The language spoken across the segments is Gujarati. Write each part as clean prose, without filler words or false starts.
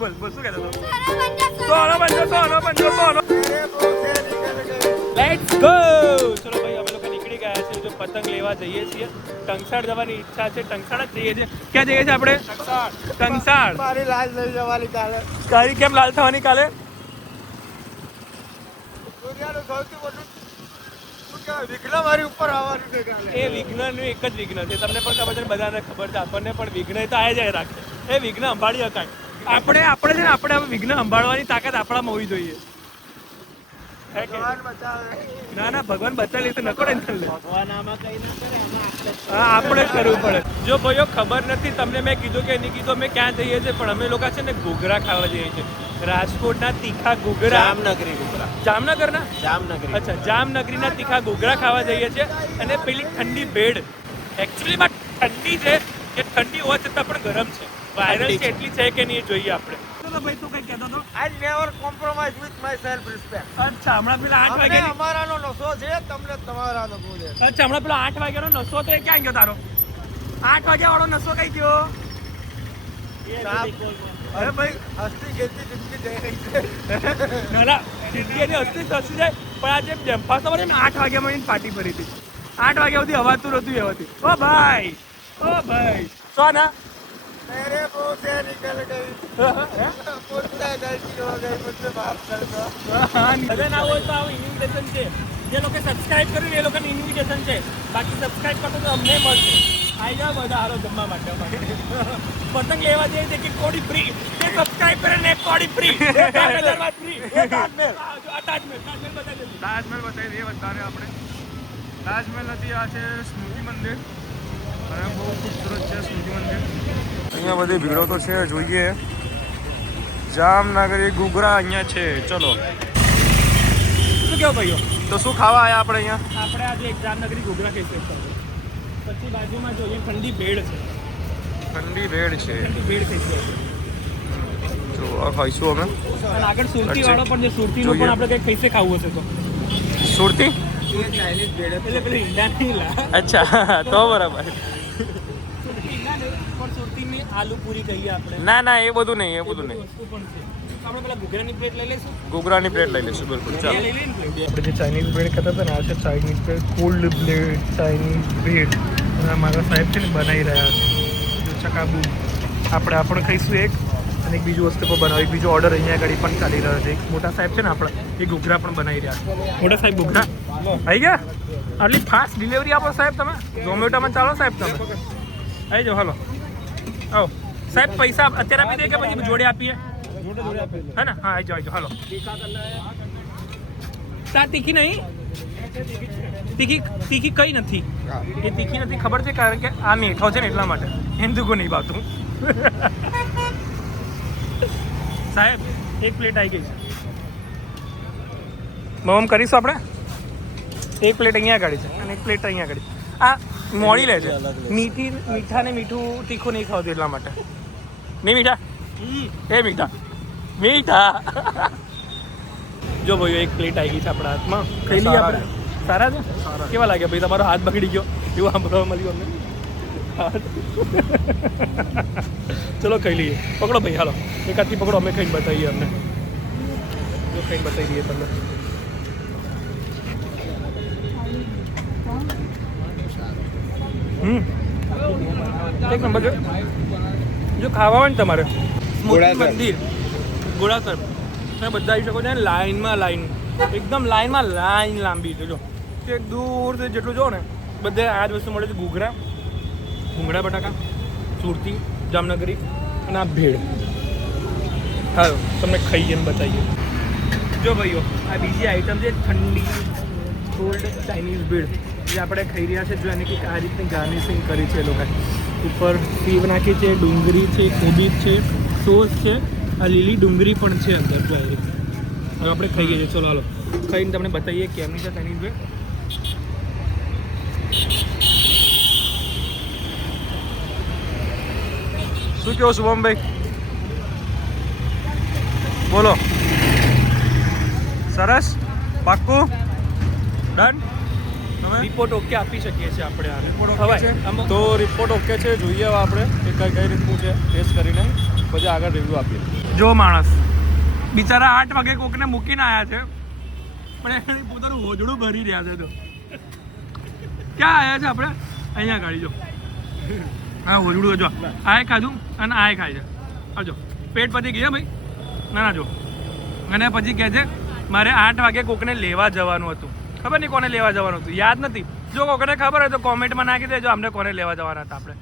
બોલ બોલ શું કહેતો સોનો લેટ્સ ગો. ચલો ભાઈ અમે લોકો નીકળી ગયા છે. જો પતંગ લેવા જઈએ છીએ. ટંકસાડ જવાની ઈચ્છા છે. ટંકસાડ જ જઈએ છીએ. ક્યાં જઈએ છીએ આપણે? ટંકસાડ. મારી લાજ લઈ જવાની કાલે. તારી કેમ લાલ થવાની કાલે? દુનિયાનું સૌથી મોટું શું કહેવાય વિઘ્ન મારી ઉપર આવવાનું છે કાલે. એ વિઘ્નનું એક જ વિઘ્ન છે. તમને પણ ખબર છે, બધાને ખબર છે, આપણને પણ વિઘ્ન તો આ જાય રાખે. એ વિઘ્ન સંભાળી શકાય. આપણે છે ને આપણે વિઘ્ન સંભાળવાની તાકાત આપણામાં હોવી જોઈએ. ભગવાન બચાવે. ના ના ભગવાન બચાવી તો નકો ટેન્શન લે. ભગવાન આમાં કઈ ના કરે, આમાં હા આપણે જ કરવું પડે. જો ભાઈઓ ખબર નથી તમને, મેં કીધું કે નહીં કીધું, અમે ક્યાં જઈએ છીએ, પણ અમે લોકો છે ને ઘૂઘરા ખાવા જઈએ છીએ. રાજકોટના તીખા ઘૂઘરા. જામનગરી ઘૂઘરા. જામનગરના? જામનગરી. અચ્છા, જામનગરીના તીખા ઘૂઘરા ખાવા જઈએ છીએ. અને પેલી ઠંડી ભેળ, એકચ્યુઅલીમાં ઠંડી છે કે ઠંડી હોવા છતાં પણ ગરમ છે. વાયરલ છે એટલી છે કે નહીં જોઈએ આપણે. ભાઈ તું કઈ કહેતો હતો? I never compromise with my self respect. અચ્છા, હમણાં પેલા 8 વાગ્યાની અમારાનો નશો છે, તમને તમારાનો છે. અચ્છા, હમણાં પેલો 8 વાગ્યાનો નશો તો એ ક્યાં ગયો તારો? 8 વાગ્યા વાળો નશો કઈ ગયો? અરે ભાઈ હસ્તી ખેતી જિંદગી જઈ રહી છે. ના ના, જિંદગી એની હસ્તી થતી જાય. પણ આ જે જંપાસ તો ને 8 વાગ્યામાં પાર્ટી ભરી હતી. 8 વાગ્યા સુધી હવાતું નતું એવાથી. ઓ ભાઈ સો ના मेरे मुंह से निकल गई, मुझसे गलती हो गई, मुझसे माफ कर दो. હવે ના હોય તો આવું ઇન્વિટેશન છે. જે લોકો સબસ્ક્રાઇબ કર્યું એ લોકોને ઇન્વિટેશન છે. બાકી સબસ્ક્રાઇબ કરતો તો અમને મળશે. આવી જાઓ બધા હારો જમવા માટે. પતંગ લેવા જઈએ છે કે કોડી ફ્રી. જે સબસ્ક્રાઇબ કરે ને કોડી ફ્રી. ફ્રી. તાજમહેલ બતાવી દઈએ બધાને આપણે. તાજમહેલ નથી, આ છે સ્મૃતિ મંદિર. અને બહુ ખૂબસૂરત છે સ્મૃતિ મંદિર. અહીંયા બધી ભીડો તો છે, જોઈએ. જામનગરી ઘૂઘરા અહીંયા છે. ચલો શું કેવું ભાઈઓ? તો શું ખાવા આવ્યા આપણે અહીંયા? આપણે આજે એક જામનગરી ઘૂઘરા ખાઈશું. પછી બાજુમાં જોઈએ ઠંડી ભેળ છે. ઠંડી ભેળ છે. ભેળ ખાઈશું. જો આ ખાઈશું અમે. અને આગળ સુરતી વાળો પણ જે સુરતીનું પણ આપણે કંઈક ખાઈશે ખાવું હશે તો. સુરતી? ચાઇનીઝ ભેળ એટલે પેલી ઈંડાની લા. અચ્છા તો બરાબર. સુરતીની આલુ પૂરી કહીએ આપણે. ના ના એ બધું નહીં, એ બધું નહીં. વસ્તુ પણ છે. આપણે પેલા ઘૂઘરાની પ્લેટ લઈ લઈશું. ઘૂઘરાની પ્લેટ લઈ લઈશું. બિલકુલ ચાલો. આપણે જે ચાઇનીઝ બ્રેડ ખાતા હતા ને, આ છે Chinese bread, cold bread Chinese bread. અને મારા સાહેબ છે ને બનાવી રહ્યા છે ચકાબુ. આપણે ખાઈશું એક, અને એક બીજું વસ્તુ પણ બનાવી. બીજો ઓર્ડર અહીંયા આગળ પણ ચાલી રહ્યો છે. એક મોટા સાહેબ છે ને આપણા, એ ઘૂઘરા પણ બનાવી રહ્યા છે. મોટા સાહેબ ઘૂઘરા આવી ગયા? આટલી ફાસ્ટ ડિલિવરી આપો સાહેબ તમે? ઝોમેટોમાં ચાલો સાહેબ તમે. આવી જાઓ, હાલો આવો સાહેબ. પૈસા અત્યારે આપી દે કે પછી જોડે આપીએ? હે ને? હા આવી જાઓ હાલો. તા તીખી નહીં? તીખી કઈ નથી. એ તીખી નથી ખબર છે, કારણ કે આ મીઠો છે ને એટલા માટે. હિન્દુકો નહીં બાતું. સાહેબ એક પ્લેટ આવી ગઈ છે. બમ કરીશું આપણે. એક પ્લેટ અહીંયા કાઢી છે અને એક પ્લેટ અહીંયા કાઢી. આ મોડી લે છે. મીઠા ને મીઠું તીખું નહીં ખાવતું એટલા માટે. નહીં મીઠા? એ મીઠા. જો ભાઈ એક પ્લેટ આવી ગઈ છે આપણા હાથમાં. ખાઈ લઈએ આપણે. સારા છે? કેવા લાગ્યા ભાઈ? તમારો હાથ બગડી ગયો એવું સાંભળવા મળ્યું અમને. ચલો ખાઈ લઈએ. પકડો ભાઈ, હાલો એક હાથથી પકડો. અમે ખાઈને બતાવીએ અમને. જો ખાઈને બતાવી દઈએ તમને. એક નંબર છે. જો ખાવા હોય ને તમારે મંદિર ગોળાસર તમે બધા આવી શકો છો. લાઈન એકદમ લાઈન લાંબી છે. જો કે દૂર જેટલું જો ને બધે આ જ વસ્તુ મળે છે. ઘૂઘરા બટાકા, સુરતી, જામનગરી અને આ ભેળ. હાલો તમને ખાઈએ ને બતાવીએ. જો ભાઈઓ આ બીજી આઈટમ છે ઠંડી કોલ્ડ ચાઇનીઝ ભેળ, જે આપણે ખાઈ રહ્યા છે. જો એને કંઈક આ રીતની ગાર્નિશિંગ કરી છે એ લોકોએ. ઉપર સેવ નાખી છે, ડુંગળી છે, કોબીજ છે, સોસ છે, આ લીલી ડુંગળી પણ છે અંદર. જો હવે આપણે ખાઈએ છીએ. ચલો હાલો ખાઈને તમને બતાવીએ કેમની છે ચાઇનીઝ ભેળ. શું કહો શુભમભાઈ? બોલો. સરસ? પાક્કું? ડન? રિપોર્ટ ઓકે આપી શકીએ છીએ આપણે. આ રિપોર્ટ ઓકે છે તો રિપોર્ટ ઓકે છે. જોઈએ હવે આપણે કે કઈ રીતનું છે ટેસ્ટ કરીને પછી આગળ રિવ્યૂ આપીએ. જો માણસ બિચારા 8 વાગે કોકને મૂકીને આવ્યા છે પણ એને પોતાનું હોજડું ભરી રહ્યા છે. તો ક્યાં આવ્યા છે આપણે? અહીંયા ગાડી જો હા હોજડું જો આય ખાધું અને આય ખાય છે. આવજો પેટ પતી ગયા ભાઈ. ના જો અને પછી કહે છે મારે 8 વાગે કોકને લેવા જવાનું હતું. ખબર નહીં કોને લેવા જવાનું હતું, યાદ નથી. જો કોકને ખબર હોય તો કોમેન્ટમાં નાખી દેજો અમને કોને લેવા જવાના હતા. આપણે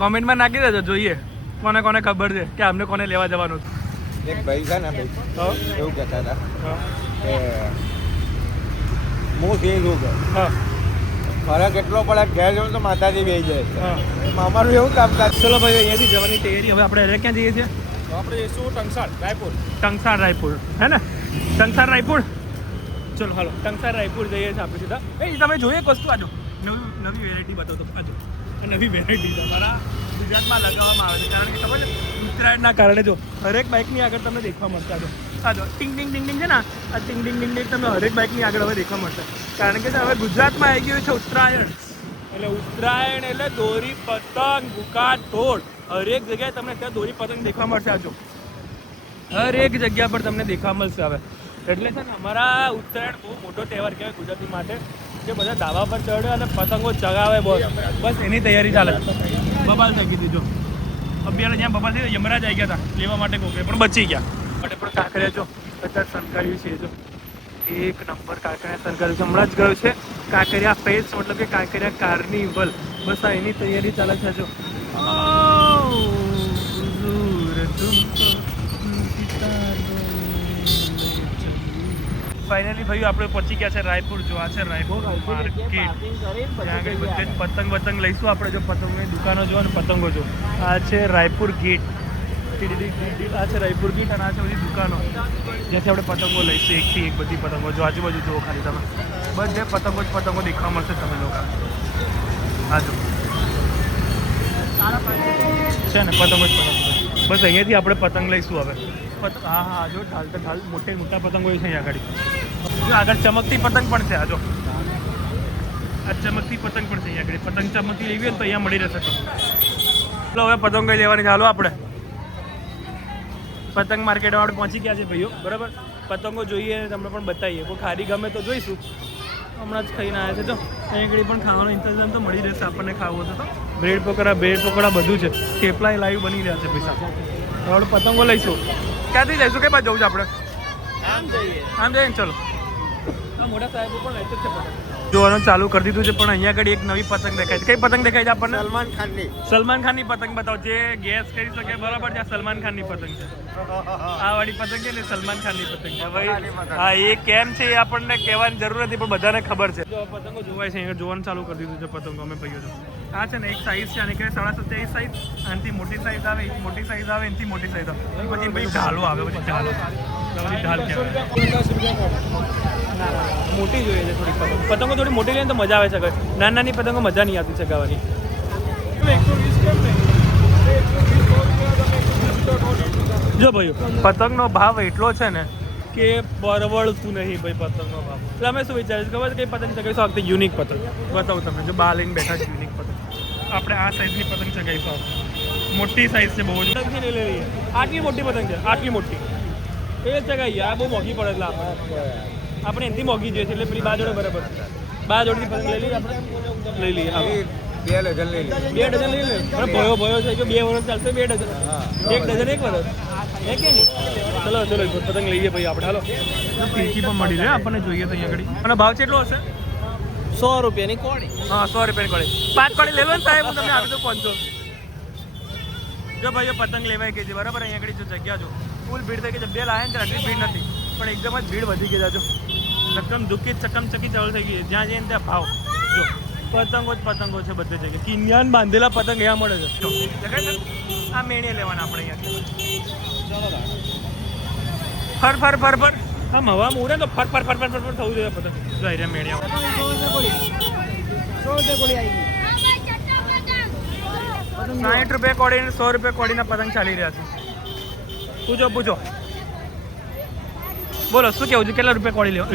કોમેન્ટમાં નાખી દેજો જોઈએ કોને કોને ખબર છે કે અમને કોને લેવા જવાનું હતું. એક ભાઈ છે ને ભાઈ એવું કહેતા હતા કે હું તે શું કહે હા ફરક એટલો પડે ઘેર જવું તો માતાજી બેસી જાય. હા અમારું એવું કામકાજ. ચલો ભાઈ અહીંયાથી જવાની તૈયારી. હવે આપણે હવે ક્યાં જઈએ છીએ? આપણે જઈશું ટંકસાળ રાયપુર. ટંકસાળ રાયપુર હે ને? ટંકસાળ રાયપુર. ચલો હાલો ટંકસાળ રાયપુર જઈએ છીએ આપણે સીધા. એ તમે જોઈએ એક વસ્તુ આજો નવી વેરાયટી બતાવતો આજો. નવી વેરાયટી તમારા ગુજરાતમાં લગાવવામાં આવે છે કારણ કે ખબર છે ઉત્તરાયણના કારણે જો હરેક બાઇકની આગળ તમને દેખવા મળશે. આજો ટિંગ ટિંગ ટિંગ ટિંગ છે ને આ ટિંગ ટિંગ ટિંગ ટિંગ તમને હરેક બાઇકની આગળ હવે દેખવા મળશે કારણ કે હવે ગુજરાતમાં આવી ગયું છે ઉત્તરાયણ. એટલે ઉત્તરાયણ એટલે દોરી પતંગ ભૂકા ઢોળ હરેક જગ્યાએ તમને ત્યાં દોરી પતંગ દેખવા મળશે. આજો હરેક જગ્યા પર તમને દેખવા મળશે હવે. એટલે છે ને અમારા ઉત્તરાયણ બહુ મોટો તહેવાર કહેવાય ગુજરાતી માટે કે બધા ધાબા પર ચડે અને પતંગો ચગાવે. બસ એની તૈયારી ચાલે. બબાલ થઈ ગઈ જો અભિયાન જ્યાં બબાલ થઈ યમરાજ આવી ગયા હતા લેવા માટે કોકે પણ બચી ગયા. માટે પણ કાંકરિયા જો અત્યારે શણગાર્યું છે. જો એક નંબર કાંકરિયા શણગાર્યું છે. હમણાં જ ગયું છે કાંકરિયા ફેસ્ટ મતલબ કે કાંકરિયા કાર્નિવલ. બસ આ એની તૈયારી ચાલે છે. જો ફાઇનલી ભાઈ આપણે પહોંચી ગયા છે રાયપુર. જો આ છે રાયપુર માર્કેટ. ત્યાં આગળ બધે જ પતંગ લઈશું આપણે. જો પતંગની દુકાનો જો અને પતંગો જો આ છે રાયપુર ગેટ. આ છે રાયપુર ગેટ અને આ છે બધી દુકાનો જ્યાંથી આપણે પતંગો લઈશું એકથી એક બધી પતંગો. જો આજુબાજુ જુઓ ખાલી તમે બધે પતંગો જ પતંગો દેખવા મળશે તમે લોકો. હા જો છે ને પતંગો જ પતંગો. બસ અહીંયાથી આપણે પતંગ લઈશું હવે. હા હા જો ઢાલ મોટા પતંગો છે અહીંયા આગળ. જો આગળ ચમકતી પતંગ પણ છે. આ જો આ ચમકતી પતંગ પણ છે અહીંયા આગળ. પતંગ ચમકતી લેવી હોય ને તો અહીંયા મળી રહેશે. ચલો હવે પતંગ કઈ લેવાની ચાલો આપણે. પતંગ માર્કેટમાં આપણે પહોંચી ગયા છે ભાઈઓ બરાબર. પતંગો જોઈએ તમને પણ બતાવીએ. કોઈ ખારી ગમે તો જોઈશું. હમણાં જ ખાઈને આવ્યા છે. જો અહીં આગળ પણ ખાવાનો ઇંતજામ તો મળી રહેશે આપણને ખાવું હતો તો. બ્રેડ પકોડા બધું છે. થેપલા લાઈવ બની રહ્યા છે પૈસા. આપણે પતંગો લઈશું. ક્યાંથી જઈશું? કઈ બાજુ જવું છે આપણે? આમ જઈએ ને ચલો. આ મોટા સાહેબો પણ લઈ છે પતંગ જોવાનું ચાલુ કરી દીધું છે પણ અહીંયા આગળ એક નવી પતંગ દેખાય છે. કઈ પતંગ દેખાય છે આપણને? સલમાન ખાનની પતંગ બતાવો જે ગેસ કરી શકે બરાબર છે. આ સલમાન ખાનની પતંગ છે. આ વાળી પતંગ છે ને સલમાન ખાનની પતંગ છે ભાઈ. હા એ કેમ છે એ આપણને કહેવાની જરૂર નથી પણ બધાને ખબર છે. જો પતંગો જોવાય છે અહીંયા જોવાનું ચાલુ કરી દીધું છે પતંગો અમે ભાઈઓ. આ છે ને એક સાઈઝ છે આની કે 27.5 સાઈઝ. આનાથી મોટી સાઈઝ આવે એની મોટી સાઈઝ આવે એનાથી મોટી સાઈઝ આવે પછી ભાઈ ઢાલો આવે. પછી ઢાલ કહેવાય. મોટી જોઈએ છે થોડી પતંગો થોડી મોટી લઈને તો મજા આવે છે. નાની પતંગો મજા નહીં આવતી ચગાવવાની. જો ભાઈ પતંગનો ભાવ એટલો છે ને કે પરવડતું નહીં ભાઈ પતંગનો ભાવ. એટલે અમે શું વિચારીશું ખબર છે કઈ પતંગ ચગાવીશું આ વખતે યુનિક પતંગ બતાવું તમને. જો બહાર લઈને બેઠા છે યુનિક પતંગ. આપણે આ સાઈઝની પતંગ ચગાવીશું. મોટી સાઈઝ છે બહુ જ. પતંગથી લઈ લેવી આટલી મોટી પતંગ છે આટલી મોટી એ ચગાવીએ. આ બહુ મોંઘી પડે એટલે આપણે એનાથી મોંઘી જોઈએ છે એટલે પેલી બાજોડે બરાબર. બાજોડની પતંગ લઈ લઈએ આપણે. લઈ લઈએ હા 2 ડઝન લઈ લે. 2 ડઝન લઈ લે. ભયો છે કે 2 વર્ષ ચાલશે 2 ડઝન. 1 ડઝન 1 વર્ષ હે કે નહીં? ચલો પતંગ લઈએ ભાઈ આપણે. હાલો ફીરકી પણ મળી રહે આપણને જોઈએ તો અહીંયા આગળ. અને ભાવ કેટલો હશે? 100 રૂપિયાની કોડી. હા 100 રૂપિયાની કોડી. 5 કોડી લેવો ને સાહેબ હું તમને આપી દઉં 500. જો ભાઈઓ પતંગ લેવાય ગઈ છે બરાબર. અહીંયા આગળ જો જગ્યા જો ફૂલ ભીડ થઈ ગઈ છે. 2 લાયા ને આટલી ભીડ નથી પણ એકદમ જ ભીડ વધી ગઈ છે. જો ચકમચકી ચાલુ થઈ ગઈ છે. જ્યાં જઈએ ને ત્યાં ભાવ. જો પતંગો છે બધી જગ્યાએ. કિન્યાન બાંધેલા પતંગ અહીંયા મળે છે. જો દેખાય છે આ મેણીએ લેવાના આપણે અહીંયા. ફર આમ હવામાં ઉડે તો ફર થવું જોઈએ પતંગ. જો અહીંયા મેણીયા 60 રૂપિયા કોડી 100 રૂપિયા કોડીના પતંગ ચાલી રહ્યા છે. પૂછો બોલો શું કેવું છે? કેટલા રૂપિયા કોડી લેવા?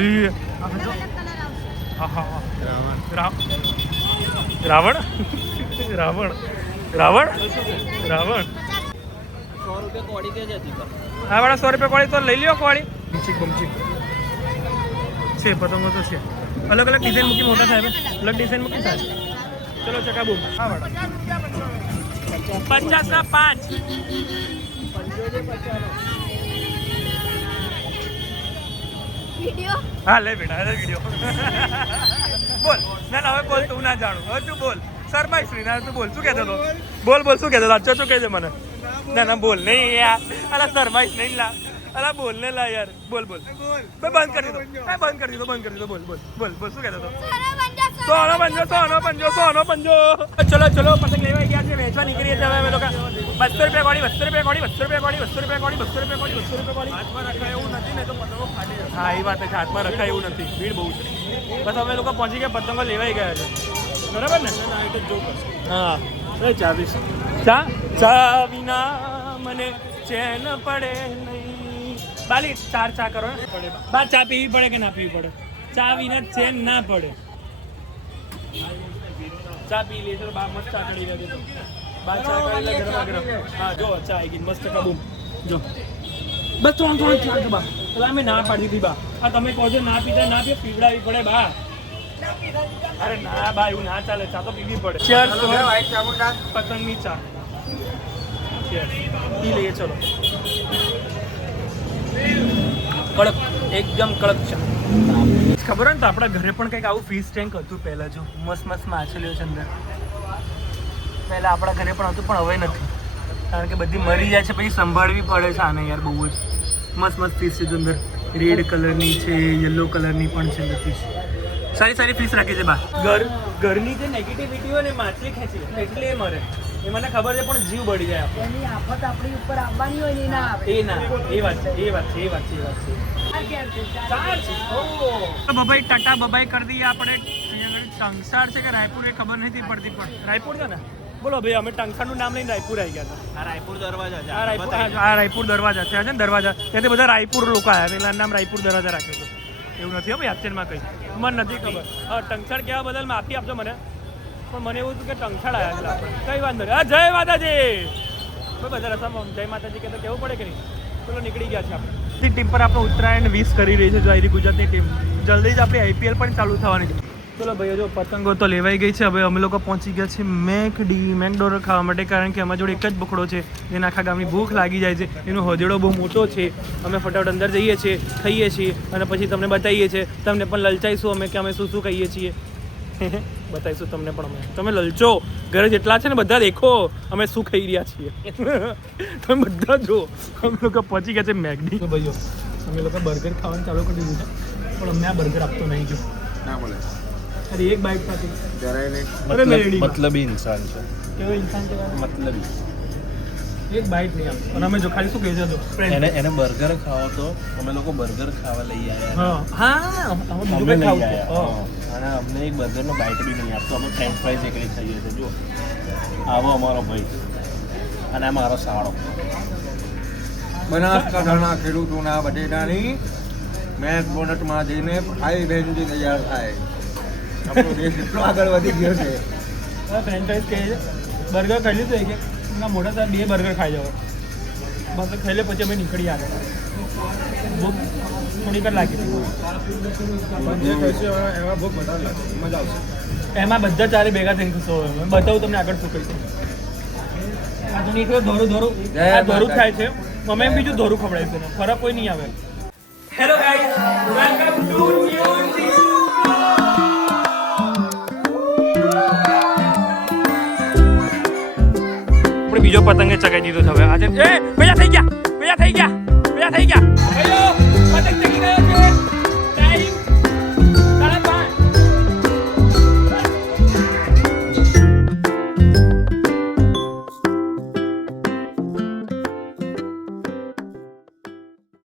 રાવણ રૂપિયા કોડી કે જતી પર આ વાળા 100 રૂપિયા કોળી તો લઈ લ્યો કોળી બમચીક બમચીક છે પતંગો તો છે અલગ અલગ ડિઝાઇન મૂકી મોટા સાહેબ અલગ ડિઝાઇન મૂકી સાહેબ ચલો ચકાબુ આ વાળા 50 ના 5 વિડિયો હા લે બેટા અરે વિડિયો બોલ ના ના હવે બોલ તું ના જાણું હવે તું બોલ શરમાઈ શ્રી ના તું બોલ શું કહેતો હતો બોલ બોલ શું કહેતો હતો અચ્છા શું કહે છે મને ના ના બોલ નહીં યાર અલા શરમાઈશ નહીં લા અલા બોલ ને લા યાર બોલ બોલ મેં બંધ કરી દીધો બંધ કરી દીધો બોલ બોલ બોલ બોલ શું કહેતો હતો સોનો પંજો ચલો ચલો પતંગ લેવા ગયા છે વેચવા નીકળીએ છીએ હવે અમે લોકો 200 રૂપિયા કોડી 200 રૂપિયા કોડી 200 રૂપિયા કોડી 200 રૂપિયા કોડી 200 રૂપિયા કોડી 200 રૂપિયા કોડી હાથમાં રખાય એવું નથી ને તો પતંગો ફાટી જશે હા એ વાત છે હાથમાં રખાય એવું નથી ભીડ બહુ છે બસ અમે લોકો પહોંચી ગયા પતંગો લેવાઈ ગયા છે બરાબર ને હા ચા વિના મને ચેન પડે નહીં બાલી ચા કરો ને પડે બા ચા પીવી પડે કે ના પીવી પડે ચા વિના ચેન ના પડે ચા પી લે તો બા મસ્ત ચા કરી દે બા ચા કરી લે ગરમા ગરમ હા જો ચા આવી ગઈ મસ્ત કબૂમ જો બસ ત્રણ ચા તો બા પેલા મેં ના પાડી દીધી બા આ તમે કહો છો ના પીતા ના પીવડાવી પડે બા અરે ના બા એવું ના ચાલે ચા તો પીવી પડે ચેર્સ તો વ્હાઈટ ચામુંડા પતંગની ચા પી લઈએ ચલો કડક એકદમ કડક ચા ખબર હોય ને તો આપણા ઘરે પણ કંઈક આવું ફિશ ટેન્ક હતું પહેલાં જો મસ્ત મસ્ત માછલીઓ છે અંદર પહેલાં આપણા ઘરે પણ હતું પણ હવે નથી કારણ કે બધી મરી જાય છે પછી સંભાળવી પડે છે આને યાર બહુ જ મસ્ત મસ્ત ફિશ છે જો અંદર રેડ કલરની છે યલો કલરની પણ છે ફિશ સારી સારી ફિશ રાખી છે બા ઘરની જે નેગેટિવિટી હોય ને માછલી ખેંચી એટલે એ મરે એ મને ખબર છે પણ જીવ બળી જાય આપણે એની આફત આપણી ઉપર આવવાની હોય ને ના આવે એ ના એ વાત છે બબાઈ ટાટા બબાઈ કરી દઈએ આપણે ટંગસાર છે કે રાયપુર એ ખબર નથી પડતી પણ રાયપુર છે ને બોલો ભાઈ અમે ટંગસારનું નામ લઈને રાયપુર આવી ગયા હતા આ રાયપુર દરવાજા છે આ રાયપુર દરવાજા ત્યાં છે ને દરવાજા ત્યાંથી બધા રાયપુર લોકો આવ્યા એટલે નામ રાયપુર દરવાજા રાખ્યું છે એવું નથી હો ભાઈ આશ્ચર્યમાં કંઈ મને નથી ખબર હા ટંગસાર કહેવા બદલ માફી આપજો મને પણ મને એવું હતું કે ટંગસાર આવ્યા છે આપણે કઈ વાંધો નહીં હા જય માતાજી ભાઈ બધા રસ્તામાં જય માતાજી કે તો કેવું પડે કે નહીં ચલો નીકળી ગયા છે આપણે ટીમ પર આપણે ઉત્તરાયણ વિશ કરી રહી છે જો આવી ગુજરાતની ટીમ જલ્દી જ આપણી આઈપીએલ પણ ચાલુ થવાની છે ચલો ભાઈઓ જો પતંગો તો લેવાઈ ગઈ છે હવે અમે લોકો પહોંચી ગયા છે મેકડોનલ્ડ ખાવા માટે કારણ કે અમારી જોડે એક જ બકડો છે જેને આખા ગામની ભૂખ લાગી જાય છે એનો હોદેડો બહુ મોટો છે અમે ફટાફટ અંદર જઈએ છીએ ખાઈએ છીએ અને પછી તમને બતાવીએ છીએ તમને પણ લલચાઈશું અમે કે અમે શું શું ખાઈએ છીએ બતાવીશું તમને પણ અમે તમે લલચો ઘરે જેટલા છે ને બધા દેખો અમે શું ખાઈ રહ્યા છીએ તમે બધા જો અમે લોકો પહોંચી ગયા છે મેકડી ભાઈઓ અમે લોકો બર્ગર ખાવાનું ચાલુ કરી દીધું છે પણ અમને આ બર્ગર આપતો નહીં જો ના બોલે અરે એક બાઈટ ખાતી જરાય નહીં અરે મેલેડી મતલબી ઇન્સાન છે કેવો ઇન્સાન છે મતલબી એક બાઈટ નહીં આપતો અને અમે જો ખાલી શું કહે છે તો એને બર્ગર ખાવો તો અમે લોકો બર્ગર ખાવા લઈ આવ્યા હા અમે બીજું લઈ કંઈ ખાવું આવ્યા અને અમને એક બર્ગરનો બાઈટ બી નહીં આપતો અમે ફ્રેન્ચ ફ્રાઈઝ એકલી ખાઈએ છીએ જો આવો અમારો ભાઈ અને આ મારો સાળો બનાસકાંઠાના ખેડૂતોના બટેટાની મેકડોનલ્ડમાં જઈને ખાઈ બેનથી તૈયાર થાય આપણો દેશ એટલો આગળ વધી ગયો છે ફ્રેન્ચ ફ્રાઈઝ કહે છે બર્ગર ખાઈ લીધું કે એના મોટા સાહેબ 2 બર્ગર ખાઈ જાવ બસ ખાઈ લે પછી અમે નીકળી આગળ ભૂખ થોડીક જ લાગી હતી જે કહીશું એમાં બહુ વધારે લાગે મજા આવશે એમાં બધા ચારે ભેગા થઈને ખુશો હોય બતાવું તમને આગળ શું કહીશું આ તો નીકળ્યો ધોરું આ ધોરું થાય છે અમે એમ બીજું ધોરું ખવડાવીશું ફરક કોઈ નહીં આવે hello guys welcome to new આપણે બીજો પતંગે ચગાઈ દીધો છે હવે આજે એ પેલા થઈ ગયા